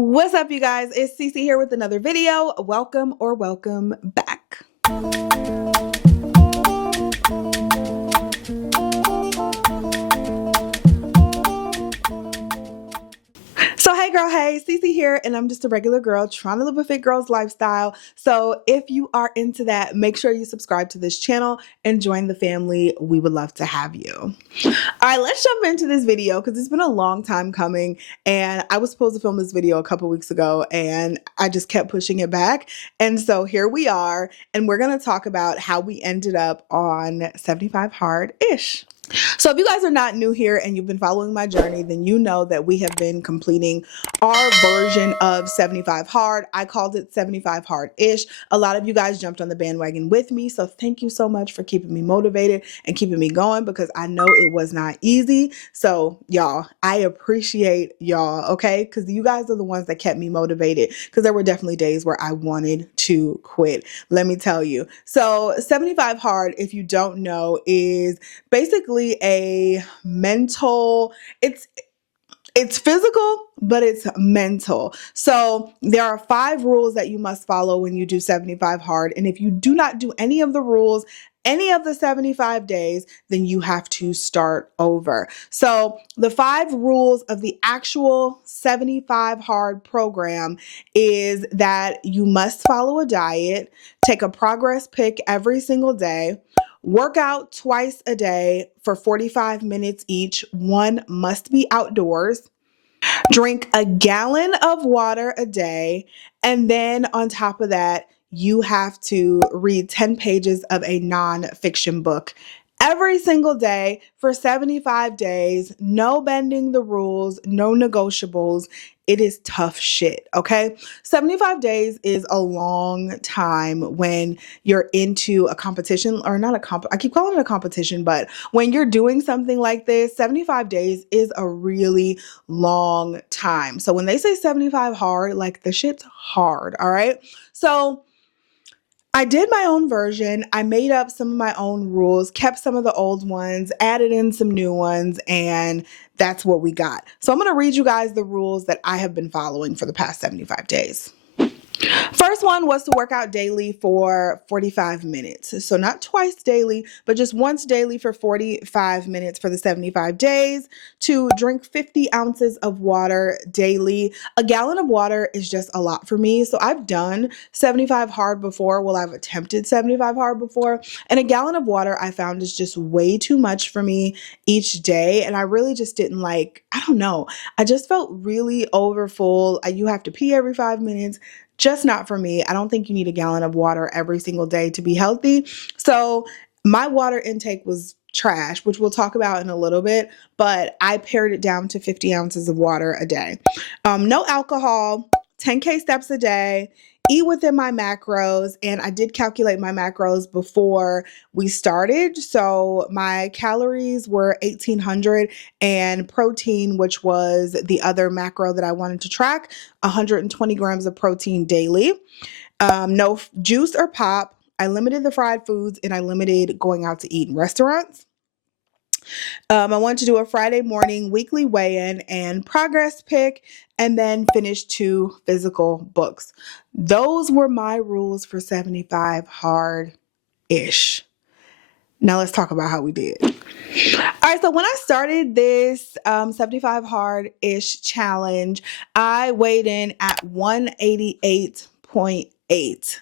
What's up, you guys? It's Cece here with another video. Welcome or welcome back. So hey girl, hey, Cece here, and I'm just a regular girl trying to live a fit girl's lifestyle. So if you are into that, make sure you subscribe to this channel and join the family. We would love to have you. All right, let's jump into this video because it's been a long time coming, and I was supposed to film this video a couple weeks ago and I just kept pushing it back. And so here we are, and we're going to talk about how we ended up on 75 hard-ish. So if you guys are not new here and you've been following my journey, then you know that we have been completing our version of 75 hard. I called it 75 hard-ish. A lot of you guys jumped on the bandwagon with me. So thank you so much for keeping me motivated and keeping me going, because I know it was not easy. So y'all, I appreciate y'all, okay? Because you guys are the ones that kept me motivated, because there were definitely days where I wanted to quit. Let me tell you. So 75 hard, if you don't know, is basically a mental, it's physical, but it's mental. So there are 5 rules that you must follow when you do 75 hard. And if you do not do any of the rules, any of the 75 days, then you have to start over. So the 5 rules of the actual 75 hard program is that you must follow a diet, take a progress pic every single day, work out twice a day for 45 minutes each. One must be outdoors. Drink a gallon of water a day. And then on top of that, you have to read 10 pages of a nonfiction book every single day for 75 days. No bending the rules, no negotiables. It is tough shit, okay? 75 days is a long time when you're into a competition, or not I keep calling it a competition, but when you're doing something like this, 75 days is a really long time. So when they say 75 hard, like the shit's hard, all right? So I did my own version. I made up some of my own rules, kept some of the old ones, added in some new ones, and that's what we got. So I'm going to read you guys the rules that I have been following for the past 75 days. First one was to work out daily for 45 minutes. So not twice daily, but just once daily for 45 minutes for the 75 days. To drink 50 ounces of water daily. A gallon of water is just a lot for me. So I've done 75 hard before. Well, I've attempted 75 hard before. And a gallon of water I found is just way too much for me each day. And I really just didn't I don't know. I just felt really overfull. You have to pee every 5 minutes. Just not for me. I don't think you need a gallon of water every single day to be healthy. So my water intake was trash, which we'll talk about in a little bit, but I pared it down to 50 ounces of water a day. No alcohol, 10K steps a day, eat within my macros, and I did calculate my macros before we started. So my calories were 1,800, and protein, which was the other macro that I wanted to track, 120 grams of protein daily. No juice or pop. I limited the fried foods, and I limited going out to eat in restaurants. I wanted to do a Friday morning weekly weigh-in and progress pick, and then finish 2 physical books. Those were my rules for 75 hard-ish. Now let's talk about how we did. All right, so when I started this 75 hard-ish challenge, I weighed in at 188.8.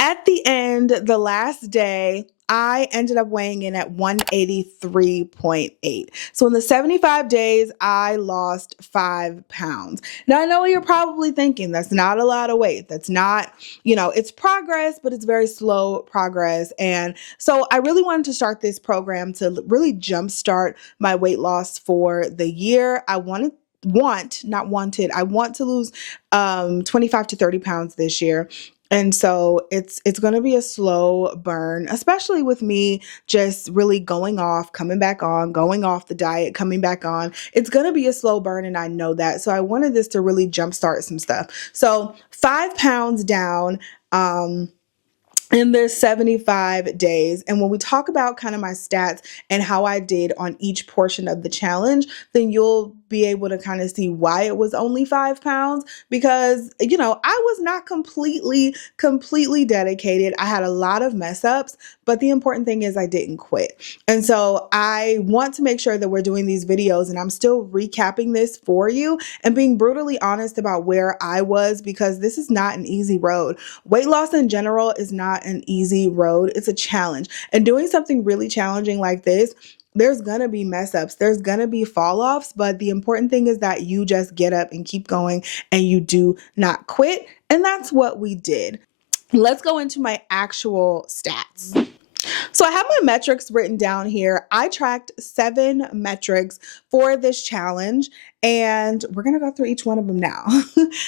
At the end, the last day, I ended up weighing in at 183.8. So in the 75 days, I lost 5 pounds. Now, I know what you're probably thinking, that's not a lot of weight. That's not, it's progress, but it's very slow progress. And so I really wanted to start this program to really jumpstart my weight loss for the year. I want to lose 25 to 30 pounds this year. And so it's going to be a slow burn, especially with me just really going off, coming back on, going off the diet, coming back on. It's going to be a slow burn, and I know that. So I wanted this to really jumpstart some stuff. So 5 pounds down. in this 75 days. And when we talk about kind of my stats and how I did on each portion of the challenge, then you'll be able to kind of see why it was only 5 pounds, because, you know, I was not completely dedicated. I had a lot of mess ups, but the important thing is I didn't quit. And so I want to make sure that we're doing these videos and I'm still recapping this for you and being brutally honest about where I was, because this is not an easy road. Weight loss in general is not an easy road. It's a challenge. And doing something really challenging like this, there's gonna be mess ups, there's gonna be fall offs, but the important thing is that you just get up and keep going and you do not quit. And that's what we did. Let's go into my actual stats. So I have my metrics written down here. I tracked 7 metrics for this challenge, and we're going to go through each one of them now.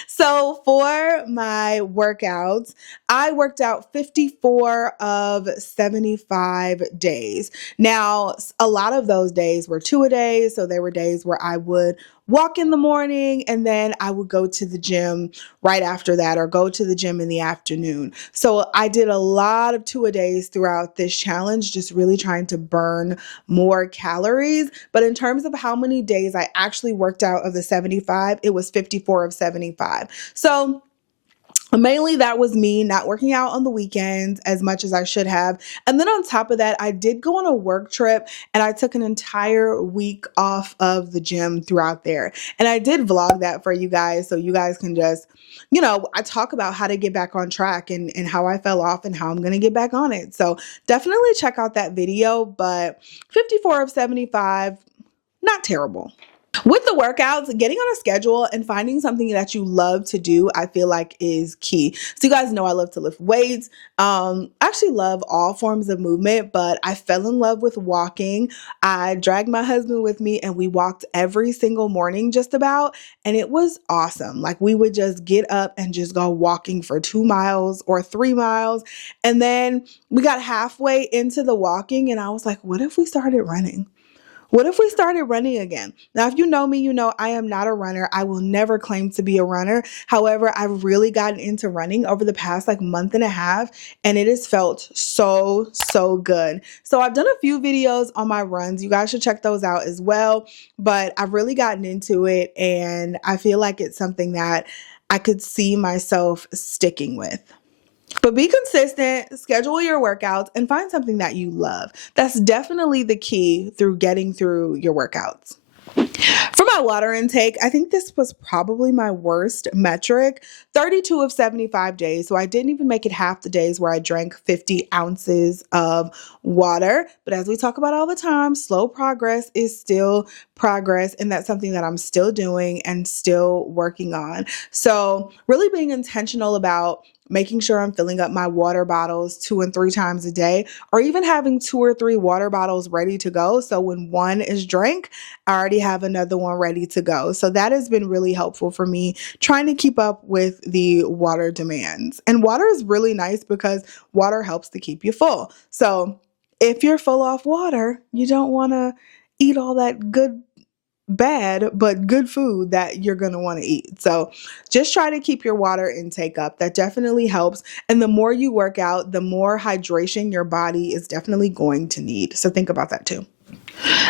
So for my workouts, I worked out 54 of 75 days. Now, a lot of those days were 2-a-days. So there were days where I would walk in the morning and then I would go to the gym right after that, or go to the gym in the afternoon. So I did a lot of 2-a-days throughout this challenge, just really trying to burn more calories. But in terms of how many days I actually worked out of the 75, it was 54 of 75. So mainly that was me not working out on the weekends as much as I should have. And then on top of that, I did go on a work trip and I took an entire week off of the gym throughout there. And I did vlog that for you guys so you guys can just, you know, I talk about how to get back on track and how I fell off and how I'm going to get back on it. So definitely check out that video. But 54 of 75, not terrible. With the workouts, getting on a schedule and finding something that you love to do, I feel like is key. So you guys know I love to lift weights. I actually love all forms of movement, but I fell in love with walking. I dragged my husband with me and we walked every single morning just about, and it was awesome. Like we would just get up and just go walking for 2 miles or 3 miles. And then we got halfway into the walking and I was like, what if we started running? What if we started running again? Now, if you know me, you know I am not a runner. I will never claim to be a runner. However, I've really gotten into running over the past like month and a half, and it has felt so good. So I've done a few videos on my runs. You guys should check those out as well. But I've really gotten into it, and I feel like it's something that I could see myself sticking with. But be consistent, schedule your workouts, and find something that you love. That's definitely the key through getting through your workouts. For my water intake, I think this was probably my worst metric, 32 of 75 days. So I didn't even make it half the days where I drank 50 ounces of water. But as we talk about all the time, slow progress is still progress. And that's something that I'm still doing and still working on. So really being intentional about making sure I'm filling up my water bottles 2 and 3 times a day, or even having 2 or 3 water bottles ready to go. So when one is drank, I already have another one ready to go. So that has been really helpful for me trying to keep up with the water demands. And water is really nice because water helps to keep you full. So if you're full off water, you don't want to eat all that bad but good food that you're going to want to eat. So just try to keep your water intake up. That definitely helps. And the more you work out, the more hydration your body is definitely going to need. So think about that too.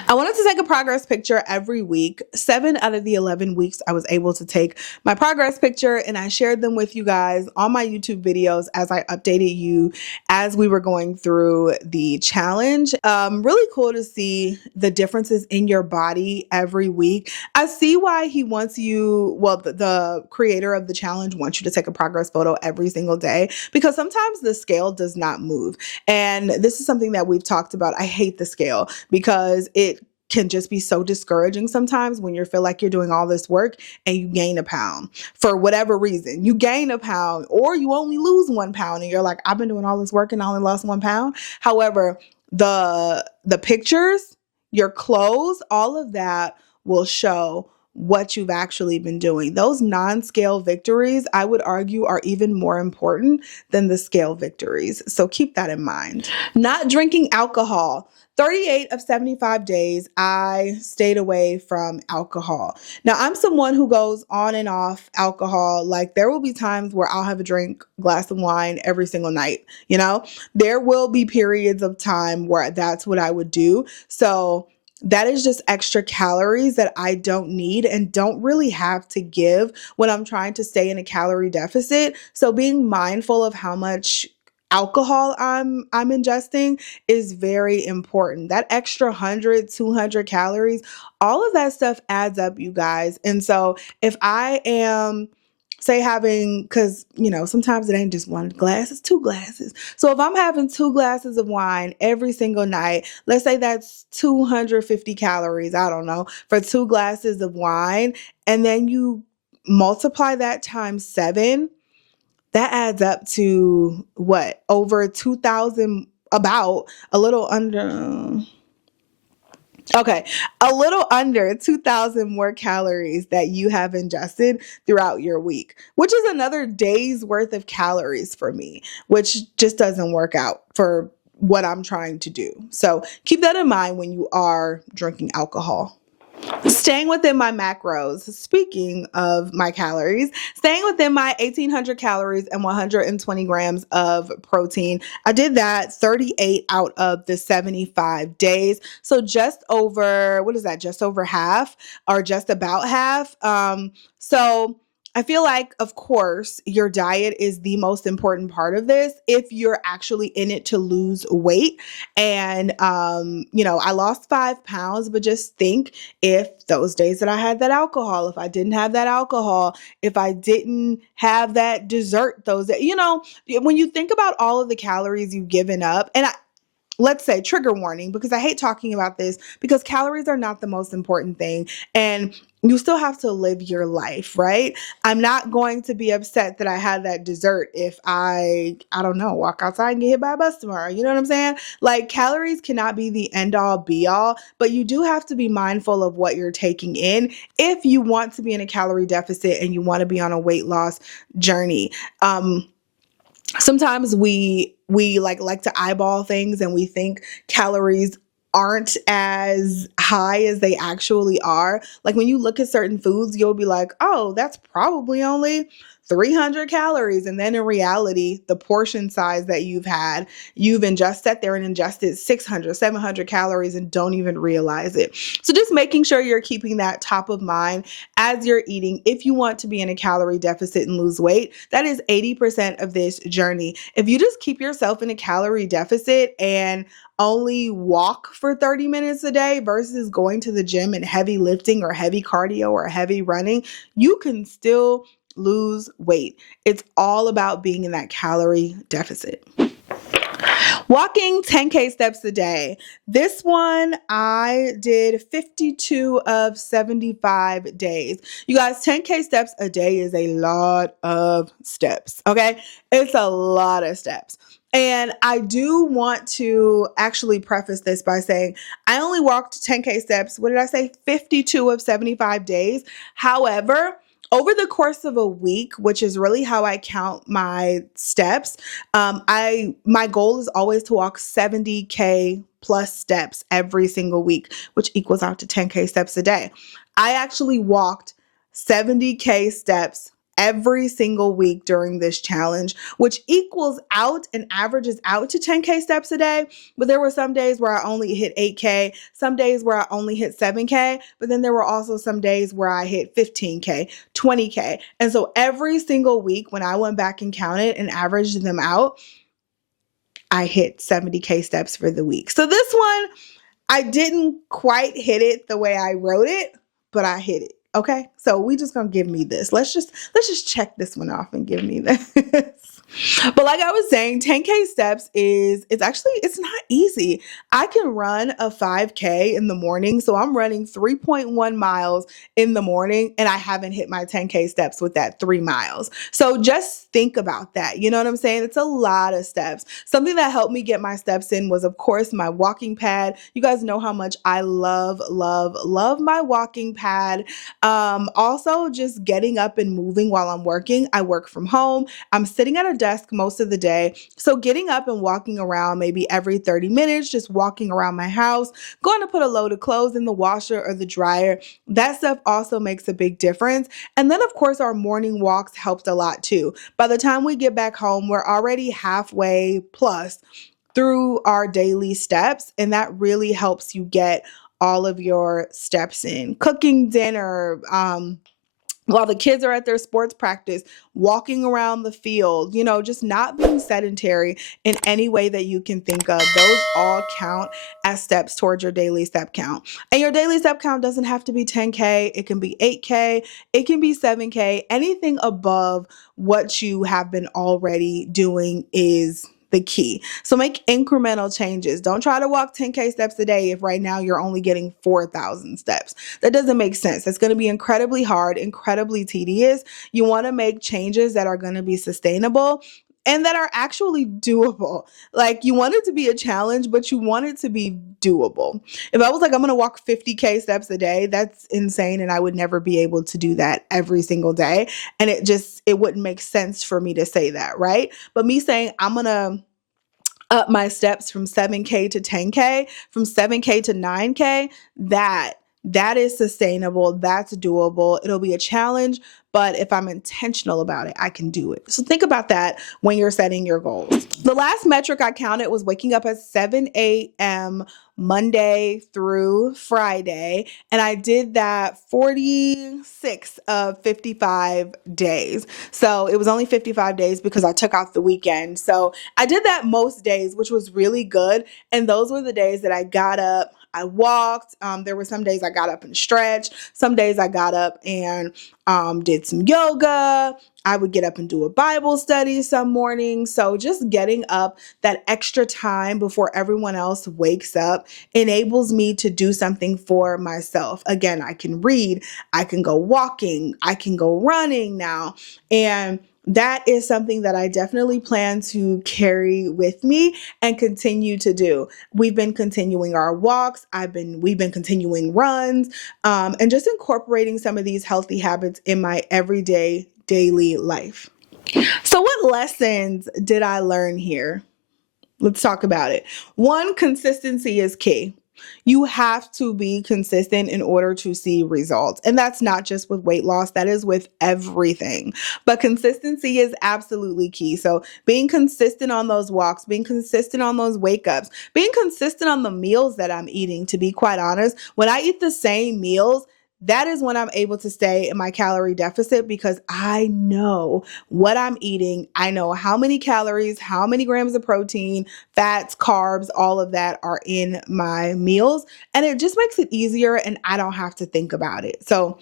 I wanted to take a progress picture every week. 7 out of the 11 weeks I was able to take my progress picture, and I shared them with you guys on my YouTube videos as I updated you as we were going through the challenge. Really cool to see the differences in your body every week. I see why he wants you, well, the creator of the challenge wants you to take a progress photo every single day, because sometimes the scale does not move. And this is something that we've talked about. I hate the scale because it can just be so discouraging sometimes when you feel like you're doing all this work and you gain a pound for whatever reason. You gain a pound or you only lose 1 pound and you're like, I've been doing all this work and I only lost 1 pound. However, the pictures, your clothes, all of that will show what you've actually been doing. Those non-scale victories, I would argue, are even more important than the scale victories. So keep that in mind. Not drinking alcohol. 38 of 75 days, I stayed away from alcohol. Now, I'm someone who goes on and off alcohol. Like, there will be times where I'll have a drink, glass of wine every single night. You know, there will be periods of time where that's what I would do. So, that is just extra calories that I don't need and don't really have to give when I'm trying to stay in a calorie deficit. So, being mindful of how much alcohol I'm ingesting is very important. That extra 100, 200 calories, all of that stuff adds up, you guys. And so if I am, say, having, because, sometimes it ain't just one glass, it's two glasses. So if I'm having 2 glasses of wine every single night, let's say that's 250 calories, I don't know, for 2 glasses of wine, and then you multiply that times 7, that adds up to what? Over 2,000, about a little under, okay, a little under 2,000 more calories that you have ingested throughout your week, which is another day's worth of calories for me, which just doesn't work out for what I'm trying to do. So keep that in mind when you are drinking alcohol. Staying within my macros, speaking of my calories, staying within my 1,800 calories and 120 grams of protein. I did that 38 out of the 75 days. So just over, what is that? Just over half, or just about half. So I feel like, of course, your diet is the most important part of this if you're actually in it to lose weight. And, I lost 5 pounds, but just think, if those days that I had that alcohol, if I didn't have that alcohol, if I didn't have that dessert, those, when you think about all of the calories you've given up, and let's say, trigger warning, because I hate talking about this, because calories are not the most important thing, and you still have to live your life, right? I'm not going to be upset that I had that dessert if I don't know, walk outside and get hit by a bus tomorrow. You know what I'm saying? Like, calories cannot be the end all be all, but you do have to be mindful of what you're taking in if you want to be in a calorie deficit and you want to be on a weight loss journey. Sometimes we like to eyeball things, and we think calories aren't as high as they actually are. Like, when you look at certain foods, you'll be like, oh, that's probably only 300 calories. And then in reality, the portion size that you've sat there and ingested 600, 700 calories and don't even realize it. So just making sure you're keeping that top of mind as you're eating. If you want to be in a calorie deficit and lose weight, that is 80% of this journey. If you just keep yourself in a calorie deficit and only walk for 30 minutes a day versus going to the gym and heavy lifting or heavy cardio or heavy running, you can still lose weight. It's all about being in that calorie deficit. Walking 10K steps a day. This one I did 52 of 75 days. You guys, 10K steps a day is a lot of steps, okay? It's a lot of steps. And I do want to actually preface this by saying I only walked 10K steps, 52 of 75 days. However, over the course of a week, which is really how I count my steps, my goal is always to walk 70K plus steps every single week, which equals out to 10K steps a day. I actually walked 70K steps every single week during this challenge, which equals out and averages out to 10K steps a day. But there were some days where I only hit 8K, some days where I only hit 7K, but then there were also some days where I hit 15K, 20K. And so every single week when I went back and counted and averaged them out, I hit 70K steps for the week. So this one, I didn't quite hit it the way I wrote it, but I hit it. Okay, so we just gonna give me this. Let's just check this one off and give me this. But like I was saying, 10K steps it's not easy. I can run a 5K in the morning. So I'm running 3.1 miles in the morning and I haven't hit my 10K steps with that 3 miles. So just think about that. You know what I'm saying? It's a lot of steps. Something that helped me get my steps in was, of course, my walking pad. You guys know how much I love my walking pad. Also, just getting up and moving while I'm working. I work from home. I'm sitting at a desk most of the day. So getting up and walking around maybe every 30 minutes, just walking around my house, going to put a load of clothes in the washer or the dryer, that stuff also makes a big difference. And then, of course, our morning walks helped a lot too. By the time we get back home, we're already halfway plus through our daily steps, and that really helps you get all of your steps in. Cooking dinner, while the kids are at their sports practice, walking around the field, just not being sedentary in any way that you can think of. Those all count as steps towards your daily step count. And your daily step count doesn't have to be 10K. It can be 8K. It can be 7K. Anything above what you have been already doing is the key. So make incremental changes. Don't try to walk 10K steps a day if right now you're only getting 4,000 steps. That doesn't make sense. It's going to be incredibly hard, incredibly tedious. You want to make changes that are going to be sustainable and that are actually doable. Like, you want it to be a challenge, but you want it to be doable. If I was like, I'm going to walk 50K steps a day, that's insane. And I would never be able to do that every single day. And it wouldn't make sense for me to say that, right? But me saying I'm going to up my steps from 7K to 10K, from 7K to 9K, that is sustainable. That's doable. It'll be a challenge, but if I'm intentional about it, I can do it. So think about that when you're setting your goals. The last metric I counted was waking up at 7 a.m. Monday through Friday, and I did that 46 of 55 days. So it was only 55 days because I took off the weekend. So I did that most days, which was really good. And those were the days that I got up, I walked. There were some days I got up and stretched. Some days I got up and did some yoga. I would get up and do a Bible study some mornings. So just getting up that extra time before everyone else wakes up enables me to do something for myself. Again, I can read, I can go walking, I can go running now. And that is something that I definitely plan to carry with me and continue to do. We've been continuing our walks. We've been continuing runs, and just incorporating some of these healthy habits in my everyday daily life. So what lessons did I learn here? Let's talk about it. One, consistency is key. You have to be consistent in order to see results. And that's not just with weight loss, that is with everything. But consistency is absolutely key. So being consistent on those walks, being consistent on those wake ups, being consistent on the meals that I'm eating, to be quite honest. When I eat the same meals, that is when I'm able to stay in my calorie deficit because I know what I'm eating. I know how many calories, how many grams of protein, fats, carbs, all of that are in my meals. And it just makes it easier and I don't have to think about it. So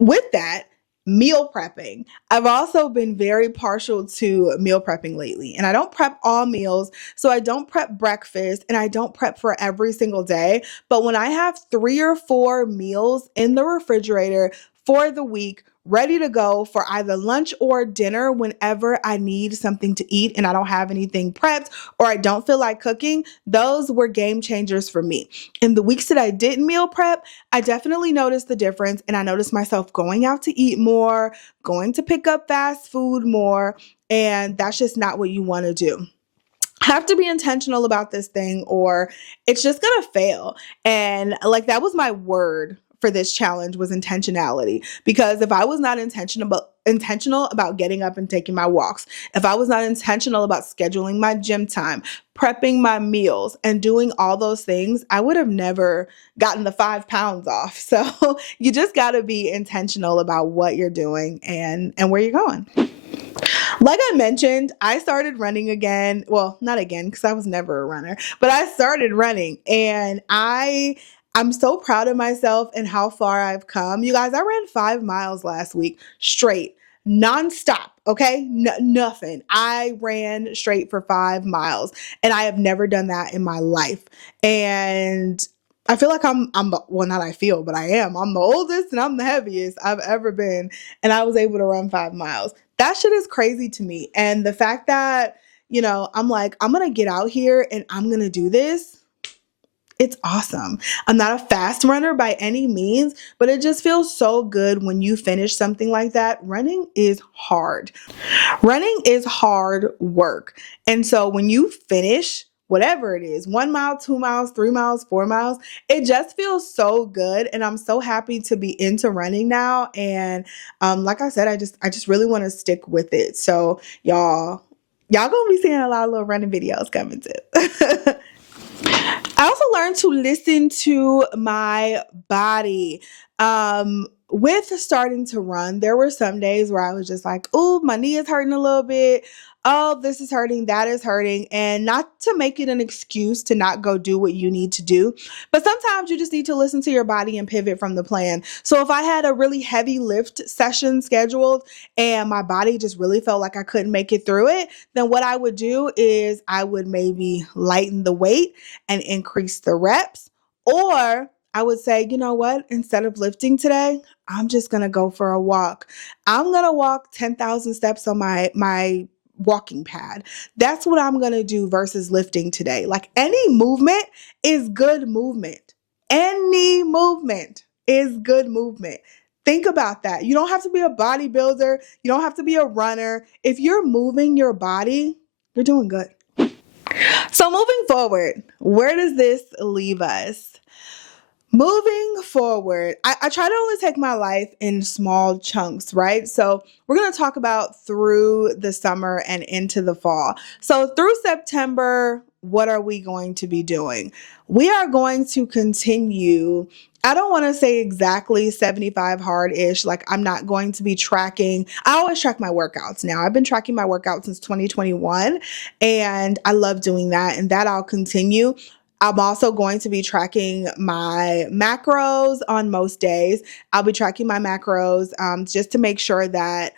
with that, meal prepping. I've also been very partial to meal prepping lately, and I don't prep all meals. So I don't prep breakfast and I don't prep for every single day. But when I have 3 or 4 meals in the refrigerator for the week, ready to go for either lunch or dinner whenever I need something to eat and I don't have anything prepped or I don't feel like cooking, those were game changers for me. In the weeks that I didn't meal prep, I definitely noticed the difference, and I noticed myself going out to eat more, going to pick up fast food more, and that's just not what you want to do. Have to be intentional about this thing or it's just going to fail. And like that was my word for this challenge, was intentionality, because if I was not intentional about getting up and taking my walks, if I was not intentional about scheduling my gym time, prepping my meals and doing all those things, I would have never gotten the 5 pounds off. So you just got to be intentional about what you're doing and where you're going. Like I mentioned, I started running again. Well, not again, because I was never a runner, but I started running and I'm so proud of myself and how far I've come. You guys, I ran 5 miles last week straight, nonstop. Okay. Nothing. I ran straight for 5 miles and I have never done that in my life. And I feel like well, not I feel, but I am. I'm the oldest and I'm the heaviest I've ever been. And I was able to run 5 miles. That shit is crazy to me. And the fact that, I'm like, I'm going to get out here and I'm going to do this. It's awesome. I'm not a fast runner by any means, but it just feels so good when you finish something like that. Running is hard. Running is hard work. And so when you finish whatever it is, 1 mile, 2 miles, 3 miles, 4 miles, it just feels so good. And I'm so happy to be into running now. And like I said, I just really want to stick with it. So y'all gonna be seeing a lot of little running videos coming too. I also learned to listen to my body. With starting to run, there were some days where I was just like, oh, my knee is hurting a little bit. Oh, this is hurting, that is hurting. And not to make it an excuse to not go do what you need to do, but sometimes you just need to listen to your body and pivot from the plan. So if I had a really heavy lift session scheduled and my body just really felt like I couldn't make it through it, then what I would do is I would maybe lighten the weight and increase the reps. Or I would say, you know what, instead of lifting today, I'm just going to go for a walk. I'm going to walk 10,000 steps on my walking pad. That's what I'm going to do versus lifting today. Like any movement is good movement. Any movement is good movement. Think about that. You don't have to be a bodybuilder. You don't have to be a runner. If you're moving your body, you're doing good. So moving forward, where does this leave us? Moving forward, I try to only take my life in small chunks, right? So we're going to talk about through the summer and into the fall. So through September, what are we going to be doing? We are going to continue. I don't want to say exactly 75 hard-ish. Like I'm not going to be tracking. I always track my workouts now. I've been tracking my workouts since 2021 and I love doing that, and that I'll continue. I'm also going to be tracking my macros on most days. I'll be tracking my macros just to make sure that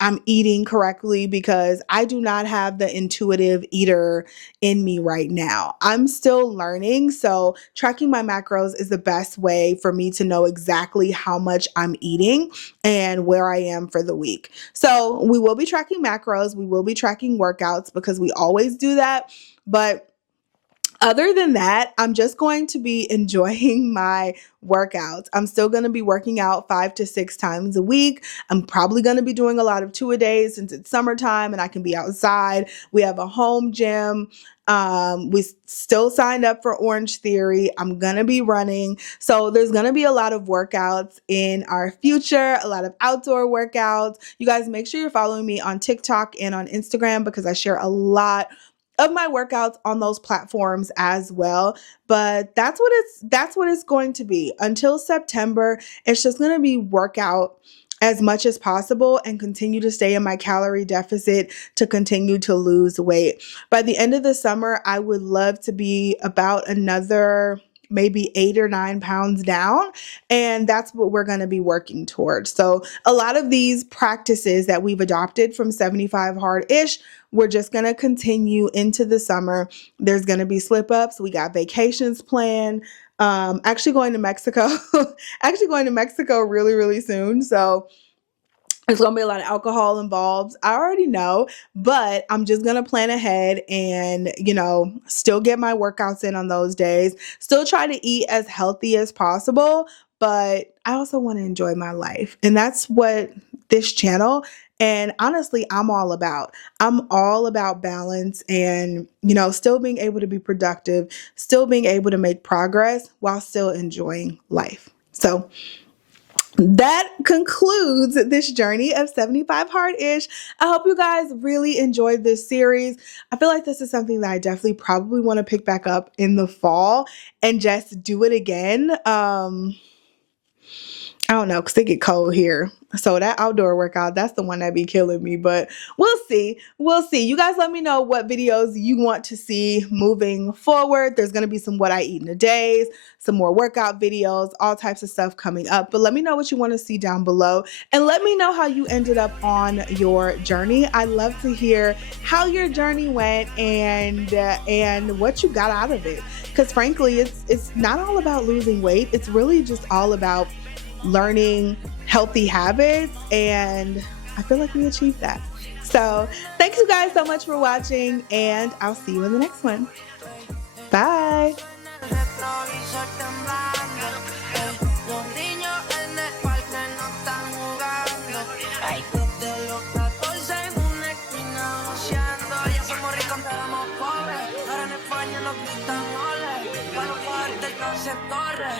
I'm eating correctly, because I do not have the intuitive eater in me right now. I'm still learning. So tracking my macros is the best way for me to know exactly how much I'm eating and where I am for the week. So we will be tracking macros. We will be tracking workouts because we always do that. But other than that, I'm just going to be enjoying my workouts. I'm still going to be working out 5 to 6 times a week. I'm probably going to be doing a lot of 2-a-days since it's summertime and I can be outside. We have a home gym. We still signed up for Orange Theory. I'm going to be running. So there's going to be a lot of workouts in our future, a lot of outdoor workouts. You guys make sure you're following me on TikTok and on Instagram because I share a lot of my workouts on those platforms as well. But that's what it's going to be. Until September, it's just going to be workout as much as possible and continue to stay in my calorie deficit to continue to lose weight. By the end of the summer, I would love to be about another maybe 8 or 9 pounds down. And that's what we're going to be working towards. So a lot of these practices that we've adopted from 75 hard-ish, we're just going to continue into the summer. There's going to be slip ups. We got vacations planned. Actually going to Mexico, really, really soon. So there's going to be a lot of alcohol involved. I already know, but I'm just going to plan ahead and, still get my workouts in on those days. Still try to eat as healthy as possible, but I also want to enjoy my life. And that's what this channel, and honestly, I'm all about. I'm all about balance and, still being able to be productive, still being able to make progress while still enjoying life. So that concludes this journey of 75 hard-ish. I hope you guys really enjoyed this series. I feel like this is something that I definitely probably want to pick back up in the fall and just do it again. I don't know, because it get cold here. So that outdoor workout, that's the one that be killing me. But we'll see. We'll see. You guys let me know what videos you want to see moving forward. There's going to be some what I eat in a days, some more workout videos, all types of stuff coming up. But let me know what you want to see down below. And let me know how you ended up on your journey. I love to hear how your journey went and what you got out of it. Because frankly, it's not all about losing weight. It's really just all about learning healthy habits, and I feel like we achieved that. So thanks you guys so much for watching, and I'll see you in the next one. Bye. lo hizo temblando. Los niños en el parque no están jugando. Hay club de los 14 en una esquina joseando. Ya somos ricos pero éramos pobres. Ahora en España nos gritan ole. Pa' los fuertes no se corre.